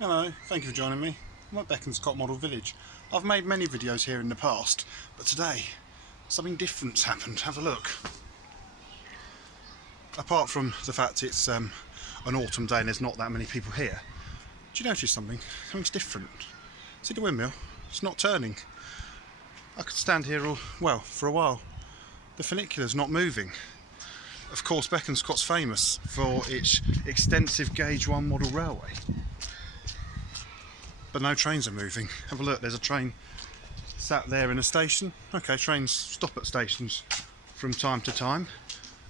Hello, thank you for joining me. I'm at Bekonscot Model Village. I've made many videos here in the past, but today something different's happened. Have a look. Apart from the fact it's an autumn day and there's not that many people here, do you notice something? Something's different. See the windmill? It's not turning. I could stand here for a while. The funicular's not moving. Of course, Bekonscot's famous for its extensive Gauge 1 model railway. But no trains are moving. Have a look, there's a train sat there in a station. Okay, trains stop at stations from time to time.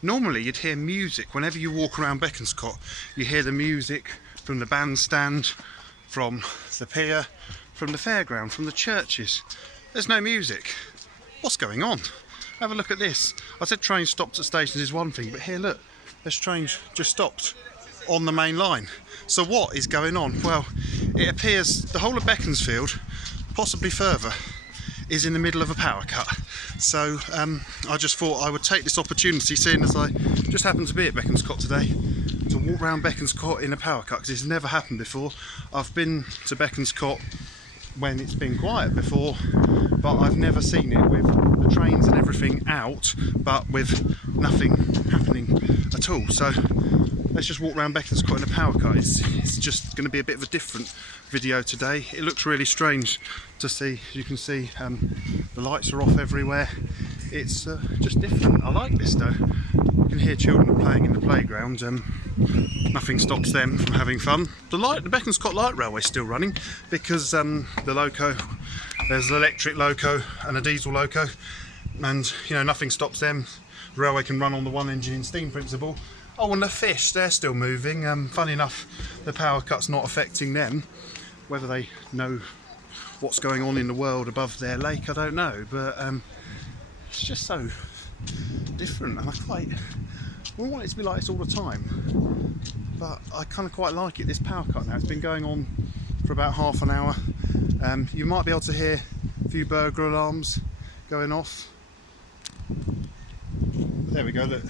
Normally you'd hear music. Whenever you walk around Bekonscot, you hear the music from the bandstand, from the pier, from the fairground, from the churches. There's no music. What's going on? Have a look at this. I said trains stopped at stations is one thing, but here look, there's trains just stopped on the main line. So what is going on? Well, it appears the whole of Beaconsfield, possibly further, is in the middle of a power cut. So I just thought I would take this opportunity, seeing as I just happened to be at Bekonscot today, to walk around Bekonscot in a power cut, because it's never happened before. I've been to Bekonscot when it's been quiet before, but I've never seen it with the trains and everything out, but with nothing happening at all. So let's just walk around Bekonscot in a power cut. It's just going to be a bit of a different video today. It looks really strange to see. You can see the lights are off everywhere. It's just different. I like this though. You can hear children playing in the playground. Nothing stops them from having fun. The Bekonscot light railway is still running because the loco, there's an electric loco and a diesel loco, and you know, nothing stops them. The railway can run on the one engine in steam principle. Oh, and the fish, they're still moving. Funny enough, the power cut's not affecting them. Whether they know what's going on in the world above their lake, I don't know, but it's just so different, and I wouldn't want it to be like this all the time, but I kind of quite like it, this power cut now. It's been going on for about half an hour. You might be able to hear a few burglar alarms going off. There we go, look.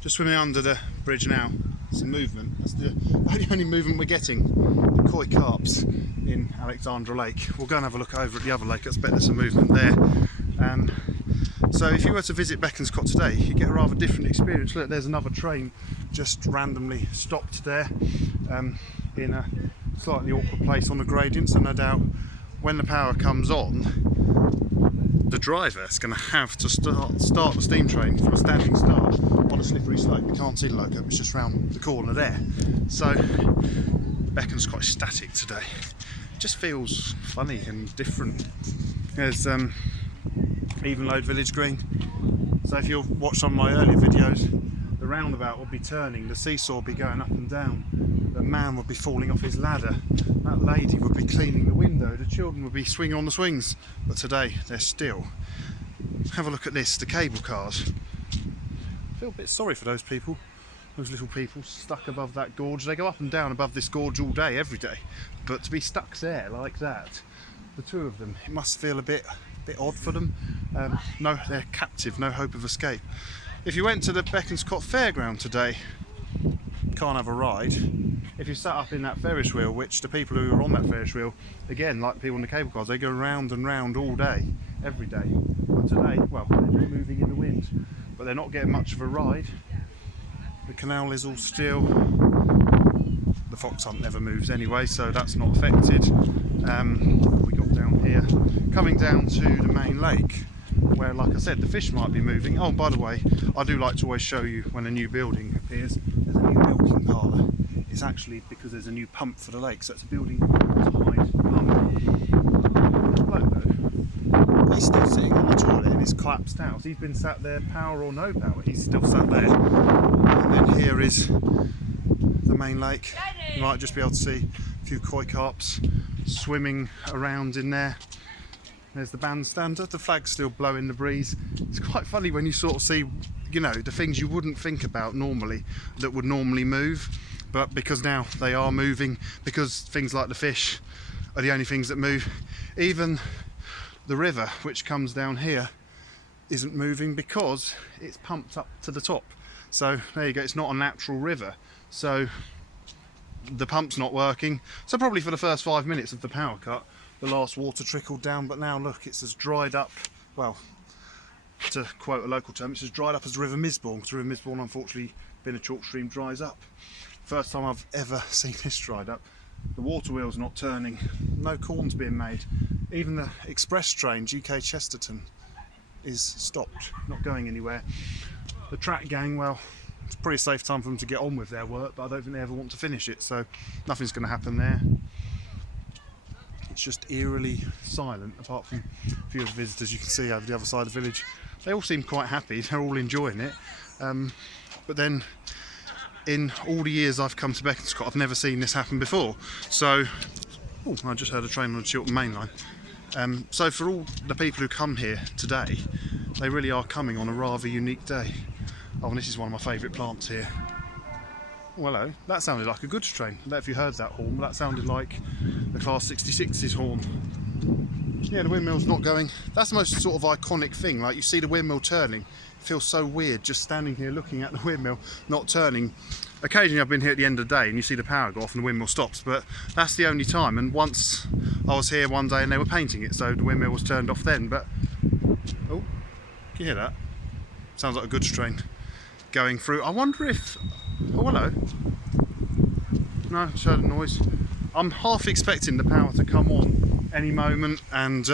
Just swimming under the bridge now. Some movement. That's the only movement we're getting. The Coy Carps in Alexandra Lake. We'll go and have a look over at the other lake. I expect there's some movement there. So if you were to visit Bekonscot today, you get a rather different experience. Look, there's another train just randomly stopped there in a slightly awkward place on the gradient. So no doubt when the power comes on, the driver is going to have to start the steam train from a standing start on a slippery slope. You can't see the loco, it's just round the corner there. So Bekonscot is static today. It just feels funny and different. There's even load village green. So if you'll watch some of my earlier videos, the roundabout will be turning, the seesaw will be going up and down, the man would be falling off his ladder, that lady would be cleaning the window, the children would be swinging on the swings, but today they're still. Have a look at this, the cable cars. I feel a bit sorry for those people, those little people stuck above that gorge. They go up and down above this gorge all day, every day, but to be stuck there like that, the two of them, it must feel a bit odd for them. No, they're captive, no hope of escape. If you went to the Bekonscot fairground today, can't have a ride. If you sat up in that Ferris wheel, which the people who are on that Ferris wheel, again, like people on the cable cars, they go round and round all day, every day. But today, well, they're just moving in the wind, but they're not getting much of a ride. The canal is all still. The fox hunt never moves anyway, so that's not affected. We got down here, coming down to the main lake, where, like I said, the fish might be moving. Oh, by the way, I do like to always show you when a new building appears. There's a new milking parlour. It's actually because there's a new pump for the lake, so it's a building to hide the pump. Bloke though, he's still sitting on the toilet in his collapsed house. He's been sat there, power or no power, he's still sat there. And then here is the main lake. You might just be able to see a few Coy Carps swimming around in there. There's the bandstand, the flag's still blowing the breeze. It's quite funny when you sort of see, you know, the things you wouldn't think about normally, that would normally move, but because now they are moving, because things like the fish are the only things that move. Even the river, which comes down here, isn't moving because it's pumped up to the top. So there you go, it's not a natural river. So the pump's not working. So probably for the first 5 minutes of the power cut, the last water trickled down, but now look, it's as dried up, well, to quote a local term, it's as dried up as the River Misbourne, because the River Misbourne unfortunately being a chalk stream dries up. First time I've ever seen this dried up. The water wheel's not turning, no corn's being made. Even the express train, GK Chesterton, is stopped, not going anywhere. The track gang, well, it's a pretty safe time for them to get on with their work, but I don't think they ever want to finish it, so nothing's going to happen there. It's just eerily silent, apart from a few of the visitors you can see over the other side of the village. They all seem quite happy, they're all enjoying it. But then, in all the years I've come to Bekonscot, I've never seen this happen before. So, oh, I just heard a train on the Chiltern main line. So for all the people who come here today, they really are coming on a rather unique day. Oh, and this is one of my favourite plants here. Oh, hello. That sounded like a goods train. I don't know if you heard that horn, but that sounded like the Class 66's horn. Yeah, the windmill's not going. That's the most sort of iconic thing. Like, you see the windmill turning. It feels so weird just standing here looking at the windmill not turning. Occasionally I've been here at the end of the day and you see the power go off and the windmill stops, but that's the only time. And once I was here one day and they were painting it, so the windmill was turned off then. But oh, can you hear that? Sounds like a goods train going through. I wonder if, oh, hello. No, just heard a noise. I'm half expecting the power to come on any moment, and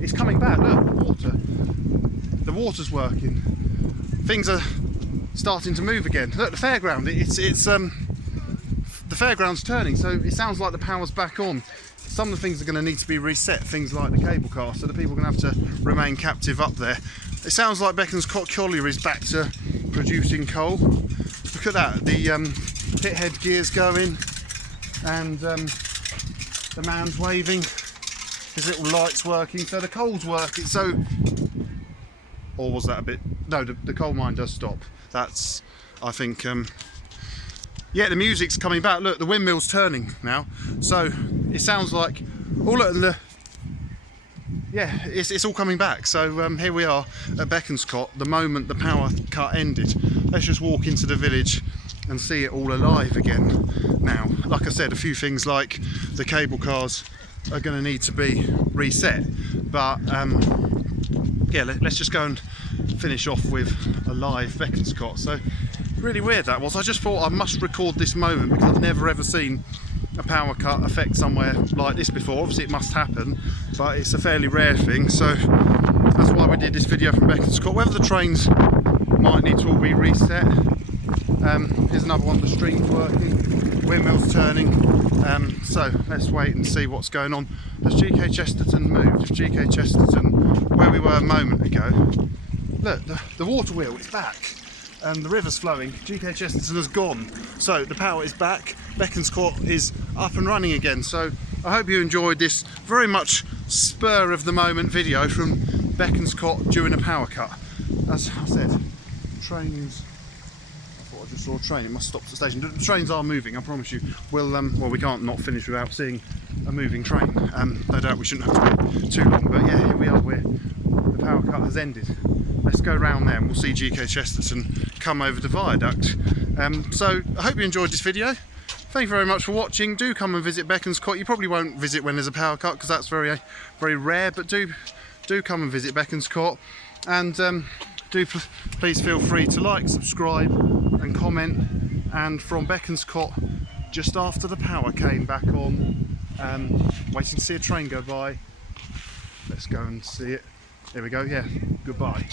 it's coming back. Look, the water's working. Things are starting to move again. Look, the fairground, the fairground's turning, so it sounds like the power's back on. Some of the things are going to need to be reset, things like the cable car, so the people are going to have to remain captive up there. It sounds like Bekonscot Colliery is back to producing coal. Look at that, the pit head gear's going, and the man's waving, his little light's working, so the coal's working. So, or was that a bit, no, the coal mine does stop. That's, I think, yeah, the music's coming back. Look, the windmill's turning now, so it sounds like, oh look, yeah, it's all coming back. So here we are at Bekonscot, the moment the power cut ended. Let's just walk into the village and see it all alive again now. Like I said, a few things like the cable cars are going to need to be reset, but yeah, let's just go and finish off with a live Bekonscot. So really weird that was. I just thought I must record this moment because I've never ever seen a power cut affect somewhere like this before. Obviously it must happen, but it's a fairly rare thing, so that's why we did this video from Bekonscot. Whether the trains might need to all be reset. Here's another one, the stream's working, windmill's turning, so let's wait and see what's going on. Has GK Chesterton moved? If GK Chesterton, where we were a moment ago, look, the water wheel is back and the river's flowing. GK Chesterton has gone, so the power is back. Bekonscot is up and running again. So I hope you enjoyed this very much spur of the moment video from Bekonscot during a power cut. As I said, trains, I thought I just saw a train, it must stop at the station. The trains are moving, I promise you. We'll, well, we can't not finish without seeing a moving train. No doubt we shouldn't have to wait too long, but yeah, here we are where the power cut has ended. Let's go round there and we'll see GK Chesterton come over the viaduct. So I hope you enjoyed this video. Thank you very much for watching. Do come and visit Bekonscot. You probably won't visit when there's a power cut because that's very rare, but do come and visit Bekonscot, and do please feel free to like, subscribe and comment. And from Bekonscot, just after the power came back on, waiting to see a train go by. Let's go and see it. There we go, yeah, goodbye.